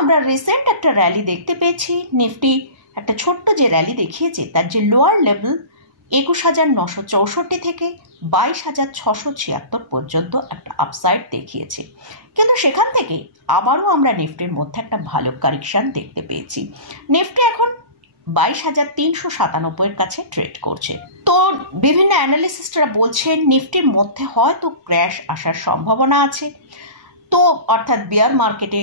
আমরা রিসেন্ট একটা র্যালি দেখতে পেয়েছি। নিফটি একটা ছোট্ট যে র্যালি দেখিয়েছে তার যে লোয়ার লেভেল 21,964 থেকে 22,676 পর্যন্ত একটা আপসাইড দেখিয়েছে, কিন্তু সেখান থেকে আবারও আমরা নিফটির মধ্যে একটা ভালো কারেকশন দেখতে পেয়েছি। নিফটি এখন 22,397 কাছে ট্রেড করছে। তো বিভিন্ন অ্যানালিস্টরা বলছেন নিফটির মধ্যে হয়তো ক্র্যাশ আসার সম্ভাবনা আছে, তো অর্থাৎ বিয়ার মার্কেটে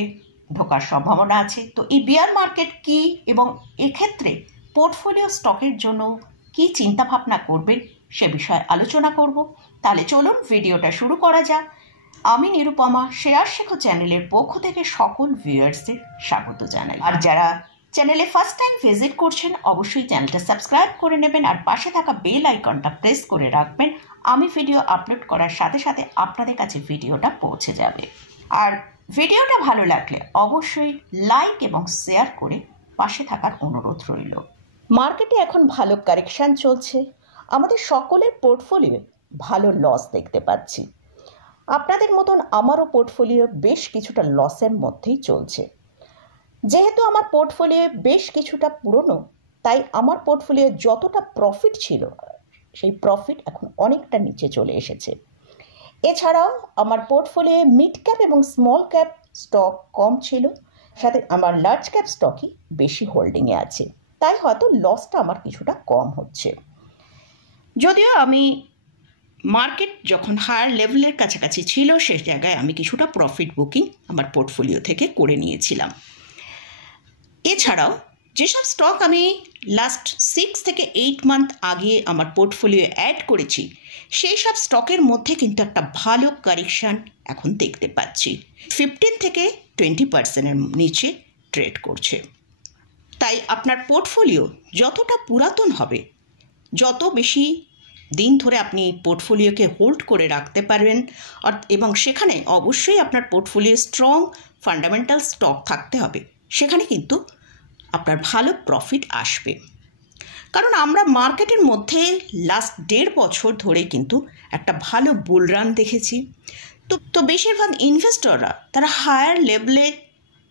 ঢোকার সম্ভাবনা আছে। তো এই বিয়ার মার্কেট কি এবং এক্ষেত্রে পোর্টফোলিও স্টকের জন্য কি চিন্তা ভাবনা করবেন সে বিষয়ে আলোচনা করব। তাহলে চলুন ভিডিওটা শুরু করা যাক। আমি নিরুপমা শেয়ার শেখো চ্যানেলের পক্ষ থেকে সকল ভিউয়ার্সদের স্বাগত জানাই। আর যারা চ্যানেলে ফার্স্ট টাইম ভিজিট করছেন অবশ্যই চ্যানেলটা সাবস্ক্রাইব করে নেবেন আর পাশে থাকা বেল আইকনটা প্রেস করে রাখবেন। আমি ভিডিও আপলোড করার সাথে সাথে আপনাদের কাছে ভিডিওটা পৌঁছে যাবে। আর ভিডিওটা ভালো লাগলে অবশ্যই লাইক এবং শেয়ার করে পাশে থাকার অনুরোধ রইল। মার্কেটে এখন ভালো কারেকশন চলছে, আমাদের সকলের পোর্টফোলিও ভালো লস দেখতে পাচ্ছি। আপনাদের মতন আমারও পোর্টফোলিও বেশ কিছুটা লসের মধ্যেই চলছে। যেহেতু আমার পোর্টফোলিও বেশ কিছুটা পুরনো, তাই আমার পোর্টফোলিও যতটা প্রফিট ছিল সেই প্রফিট এখন অনেকটা নিচে চলে এসেছে। এছাড়াও আমার পোর্টফোলিও মিড ক্যাপ এবং স্মল ক্যাপ স্টক কম ছিল, সাথে আমার লার্জ ক্যাপ স্টকই বেশি হোল্ডিংয়ে আছে, তাই হয়তো লসটা আমার কিছুটা কম হচ্ছে। যদিও আমি মার্কেট যখন হায়ার লেভেলের কাছাকাছি ছিল সে জায়গায় আমি কিছুটা প্রফিট বুকিং আমার পোর্টফোলিও থেকে করে নিয়েছিলাম। এছাড়াও যেসব স্টক আমি লাস্ট 6 থেকে 8 মান্থ আগে আমার পোর্টফোলিও অ্যাড করেছি সেই সব স্টকের মধ্যে কিন্তু একটা ভালো কারেকশান এখন দেখতে পাচ্ছি। 15 থেকে 20% নিচে ট্রেড করছে। তাই আপনার পোর্টফোলিও যতটা পুরাতন হবে, যত বেশি দিন ধরে আপনি পোর্টফোলিওকে হোল্ড করে রাখতে পারবেন এবং সেখানে অবশ্যই আপনার পোর্টফোলিও স্ট্রং ফান্ডামেন্টাল স্টক থাকতে হবে, সেখানে কিন্তু আপনার ভালো প্রফিট আসবে। কারণ আমরা মার্কেটের মধ্যে লাস্ট 1.5 বছর ধরে কিন্তু একটা ভালো বুল রান দেখেছি। তো বেশিরভাগ ইনভেস্টররা তারা হায়ার লেভেলে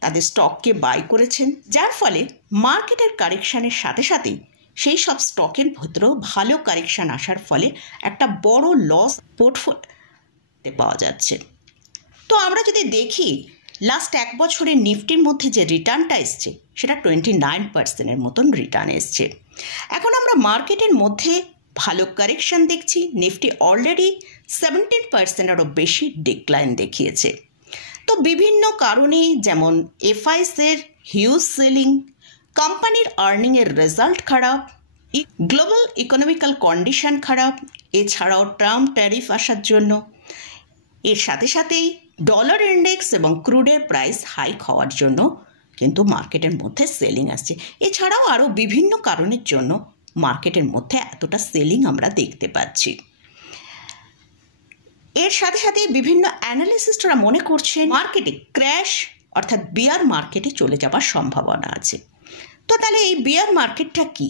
তাদের স্টককে বাই করেছেন, যার ফলে মার্কেটের কারেকশানের সাথে সাথেই সেই সব স্টকের ভেতরেও ভালো কারেকশান আসার ফলে একটা বড় লস পোর্টফোলিওতে পাওয়া যাচ্ছে। তো আমরা যদি দেখি লাস্ট 1 বছরের নিফটির মধ্যে যে রিটার্নটা এসছে সেটা 29% মতন রিটার্ন এসছে। এখন আমরা মার্কেটের মধ্যে ভালো কারেকশান দেখছি। নিফটি অলরেডি 17%-এরও বেশি ডিক্লাইন দেখিয়েছে। তো বিভিন্ন কারণে, যেমন এফআইসের হিউজ সেলিং, কোম্পানির আর্নিংয়ের রেজাল্ট খারাপ, গ্লোবাল ইকোনমিক্যাল কন্ডিশন খারাপ, এছাড়াও ট্রাম্প ট্যারিফ আসার জন্য, এর সাথে সাথেই ডলার ইন্ডেক্স এবং ক্রুডের প্রাইস হাইক হওয়ার জন্য কিন্তু মার্কেটের মধ্যে সেলিং আসছে। এছাড়াও আরও বিভিন্ন কারণের জন্য মার্কেটের মধ্যে এতটা সেলিং আমরা দেখতে পাচ্ছি। এর সাথে সাথে বিভিন্ন অ্যানালিস্টরা মনে করছে মার্কেটে ক্র্যাশ অর্থাৎ বিয়ার মার্কেটে চলে যাবার সম্ভাবনা আছে। তো তাহলে এই বিয়ার মার্কেটটা কি?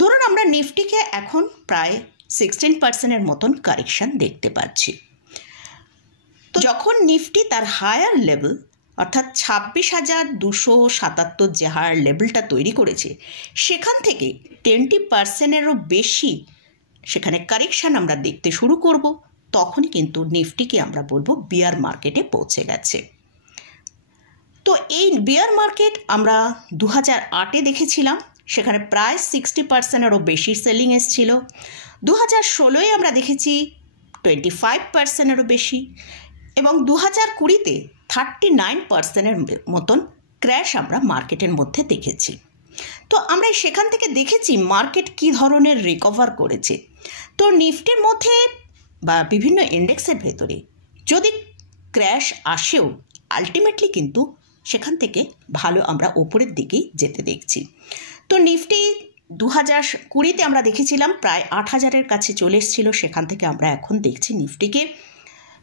ধরুন আমরা নিফটিকে এখন প্রায় 16%-এর মতন কারেকশন দেখতে পাচ্ছি। তো যখন নিফটি তার হায়ার লেভেল অর্থাৎ 26,277 যে হায়ার লেভেলটা তৈরি করেছে সেখান থেকে 20%-এরও বেশি সেখানে কারেকশান আমরা দেখতে শুরু করব, তখনই কিন্তু নিফটিকে আমরা বলবো বিয়ার মার্কেটে পৌঁছে গেছে। তো এই বিয়ার মার্কেট আমরা 2008-এ দেখেছিলাম, সেখানে প্রায় 60%-এরও বেশি সেলিং এসেছিল। 2016-এ আমরা দেখেছি 25%-এরও বেশি, এবং 2020-তে 39%-এর মতন ক্র্যাশ আমরা মার্কেটের মধ্যে দেখেছি। তো আমরা সেখান থেকে দেখেছি মার্কেট কী ধরনের রিকভার করেছে। তো নিফটির মধ্যে বা বিভিন্ন ইন্ডেক্সের ভেতরে যদি ক্র্যাশ আসেও আলটিমেটলি কিন্তু সেখান থেকে ভালো আমরা ওপরের দিকেই যেতে দেখছি। তো নিফটি 2020-তে আমরা দেখেছিলাম প্রায় 8,000-এর কাছে চলে এসেছিল, সেখান থেকে আমরা এখন দেখছি নিফটিকে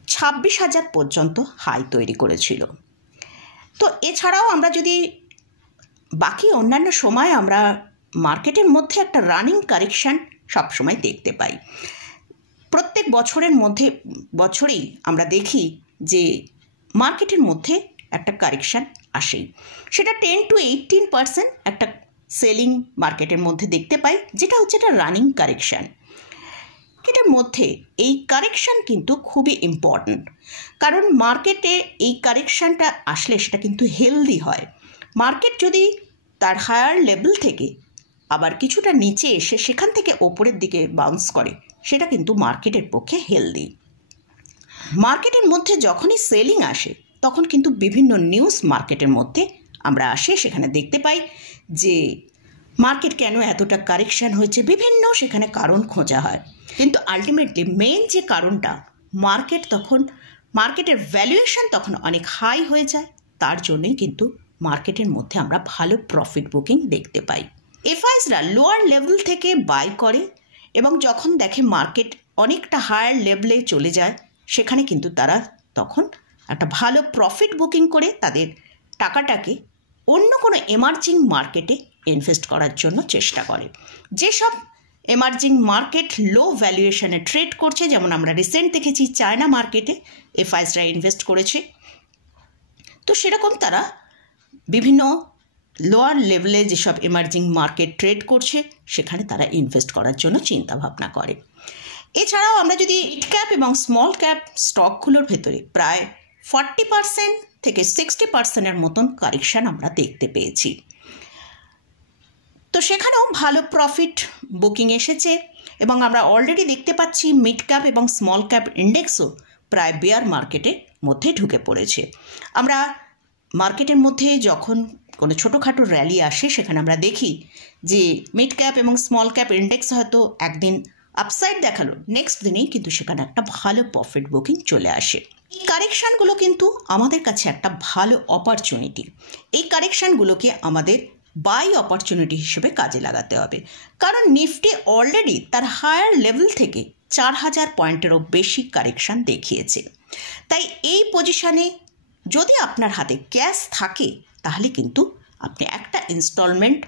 26,000 পর্যন্ত হাই তৈরি করেছিল। তো এছাড়াও আমরা যদি বাকি অন্যান্য সময় আমরা মার্কেটের মধ্যে একটা রানিং কারেকশান সবসময় দেখতে পাই। প্রত্যেক বছরেই আমরা দেখি যে মার্কেটের মধ্যে একটা কারেকশান আসেই। সেটা 10 to 18% একটা সেলিং মার্কেটের মধ্যে দেখতে পাই, যেটা হচ্ছে একটা রানিং কারেকশান। এটার মধ্যে এই কারেকশান কিন্তু খুবই ইম্পর্ট্যান্ট, কারণ মার্কেটে এই কারেকশানটা আসলে সেটা কিন্তু হেলদি হয়। মার্কেট যদি তার হায়ার লেভেল থেকে আবার কিছুটা নিচে এসে সেখান থেকে ওপরের দিকে বাউন্স করে, সেটা কিন্তু মার্কেটের পক্ষে হেলদি। মার্কেটের মধ্যে যখনই সেলিং আসে তখন কিন্তু বিভিন্ন নিউজ মার্কেটের মধ্যে আমরা আসে, সেখানে দেখতে পাই যে মার্কেট কেন এতটা কারেকশান হয়েছে, বিভিন্ন সেখানে কারণ খোঁজা হয়। কিন্তু আলটিমেটলি মেইন যে কারণটা, মার্কেটের ভ্যালুয়েশন তখন অনেক হাই হয়ে যায়, তার জন্যই কিন্তু মার্কেটের মধ্যে আমরা ভালো প্রফিট বুকিং দেখতে পাই। এফআইসরা লোয়ার লেভেল থেকে বাই করে এবং যখন দেখে মার্কেট অনেকটা হায়ার লেভেলে চলে যায়, সেখানে কিন্তু তারা তখন একটা ভালো প্রফিট বুকিং করে তাদের টাকাটাকে অন্য কোনো এমার্জিং মার্কেটে ইনভেস্ট করার জন্য চেষ্টা করে। যেসব এমার্জিং মার্কেট লো ভ্যালুয়েশনে ট্রেড করছে, যেমন আমরা রিসেন্ট দেখেছি চায়না মার্কেটে এফআইসরা ইনভেস্ট করেছে, তো সেরকম তারা বিভিন্ন লোয়ার লেভেলে যেসব এমার্জিং মার্কেট ট্রেড করছে সেখানে তারা ইনভেস্ট করার জন্য চিন্তাভাবনা করে। এছাড়াও আমরা যদি মিড ক্যাপ এবং স্মল ক্যাপ স্টকগুলোর ভেতরে প্রায় 40% থেকে 60%-এর মতন কারেকশান আমরা দেখতে পেয়েছি, তো সেখানেও ভালো প্রফিট বুকিং এসেছে এবং আমরা অলরেডি দেখতে পাচ্ছি মিড ক্যাপ এবং স্মল ক্যাপ ইন্ডেক্সও প্রায় বেয়ার মার্কেটের মধ্যে ঢুকে পড়েছে। আমরা মার্কেটের মধ্যে যখন কোনো ছোটোখাটো র্যালি আসে সেখানে আমরা দেখি যে মিড ক্যাপ এবং স্মল ক্যাপ ইন্ডেক্স হয়তো একদিন আপসাইড দেখালো, নেক্সট দিনেই কিন্তু সেখানে একটা ভালো প্রফিট বুকিং চলে আসে। এই কারেকশানগুলো কিন্তু আমাদের কাছে একটা ভালো অপরচুনিটি। এই কারেকশানগুলোকে আমাদের বাই অপরচুনিটি হিসেবে কাজে লাগাতে হবে, কারণ নিফটি অলরেডি তার হায়ার লেভেল থেকে 4000 পয়েন্টেরও বেশি কারেকশান দেখিয়েছে। তাই এই পজিশানে যদি আপনার হাতে ক্যাশ থাকে তাহলে কিন্তু আপনি একটা ইনস্টলমেন্ট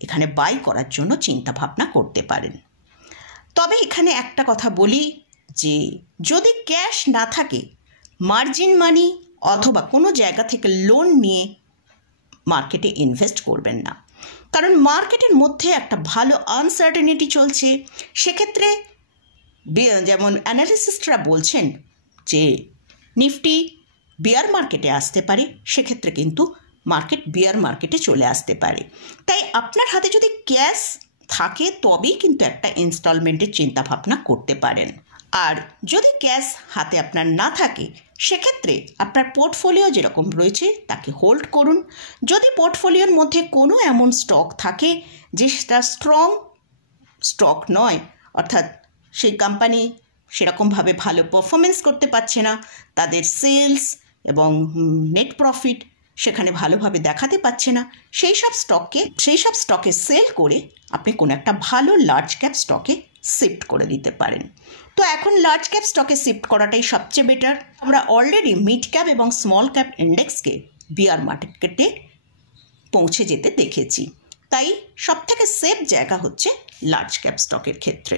এখানে বাই করার জন্য চিন্তা ভাবনা করতে পারেন। তবে এখানে একটা কথা বলি যে যদি ক্যাশ না থাকে, মার্জিন মানি অথবা কোনো জায়গা থেকে লোন নিয়ে মার্কেটে ইনভেস্ট করবেন না, কারণ মার্কেটের মধ্যে একটা ভালো আনসার্টেনিটি চলছে। সেক্ষেত্রে যেমন অ্যানালিস্টরা বলছেন যে নিফটি বিয়ার মার্কেটে আসতে পারে, সেক্ষেত্রে কিন্তু মার্কেট বিয়ার মার্কেটে চলে আসতে পারে। তাই আপনার হাতে যদি ক্যাশ থাকে তবেই কিন্তু একটা ইনস্টলমেন্টের চিন্তাভাবনা করতে পারেন। আর যদি ক্যাশ হাতে আপনার না থাকে সেক্ষেত্রে আপনার পোর্টফোলিও যেরকম রয়েছে তাকে হোল্ড করুন। যদি পোর্টফোলিওর মধ্যে কোনো এমন স্টক থাকে যে সেটা স্ট্রং স্টক নয়, অর্থাৎ সেই কোম্পানি সেরকমভাবে ভালো পারফরমেন্স করতে পারছে না, তাদের সেলস এবং নেট প্রফিট সেখানে ভালোভাবে দেখাতে পারছে না, সেই সব স্টকে সেল করে আপনি কোনো একটা ভালো লার্জ ক্যাপ স্টকে শিফট করে দিতে পারেন। তো এখন লার্জ ক্যাপ স্টকে শিফট করাটাই সবচেয়ে বেটার। আমরা অলরেডি মিড ক্যাপ এবং স্মল ক্যাপ ইন্ডেক্সকে বিয়ার মার্কেটে পৌঁছে যেতে দেখেছি, তাই সবথেকে সেফ জায়গা হচ্ছে লার্জ ক্যাপ স্টকের ক্ষেত্রে।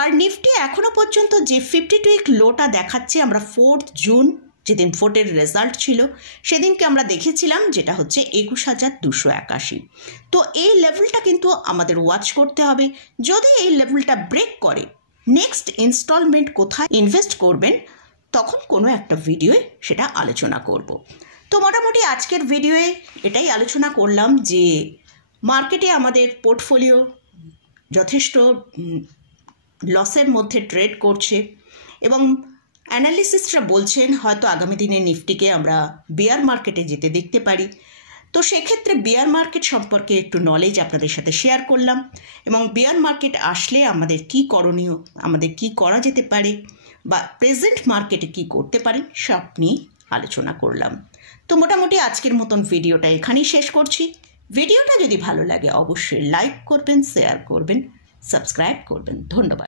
আর নিফটি এখনও পর্যন্ত যে 52 উইক লোটা দেখাচ্ছে, আমরা 4 জুন যেদিন ভোটের রেজাল্ট ছিল সেদিনকে আমরা দেখেছিলাম, যেটা হচ্ছে 21,281। তো এই লেভেলটা কিন্তু আমাদের ওয়াচ করতে হবে। যদি এই লেভেলটা ব্রেক করে নেক্সট ইনস্টলমেন্ট কোথায় ইনভেস্ট করবেন তখন কোনো একটা ভিডিওয়ে সেটা আলোচনা করব। তো মোটামুটি আজকের ভিডিওয়ে এটাই আলোচনা করলাম যে মার্কেটে আমাদের পোর্টফোলিও যথেষ্ট লসের মধ্যে ট্রেড করছে এবং অ্যানালিস্টরা বলছেন হয়তো আগামী দিনে নিফটিকে আমরা বিয়ার মার্কেটে যেতে দেখতে পারি। তো সেক্ষেত্রে বিয়ার মার্কেট সম্পর্কে একটু নলেজ আপনাদের সাথে শেয়ার করলাম এবং বিয়ার মার্কেট আসলে আমাদের কি করণীয়, আমাদের কি করা যেতে পারে বা প্রেজেন্ট মার্কেটে কি করতে পারেন সব নিয়ে আলোচনা করলাম। তো মোটামুটি আজকের মতন ভিডিওটা এখানেই শেষ করছি। ভিডিওটা যদি ভালো লাগে অবশ্যই লাইক করবেন, শেয়ার করবেন, সাবস্ক্রাইব করবেন। ধন্যবাদ।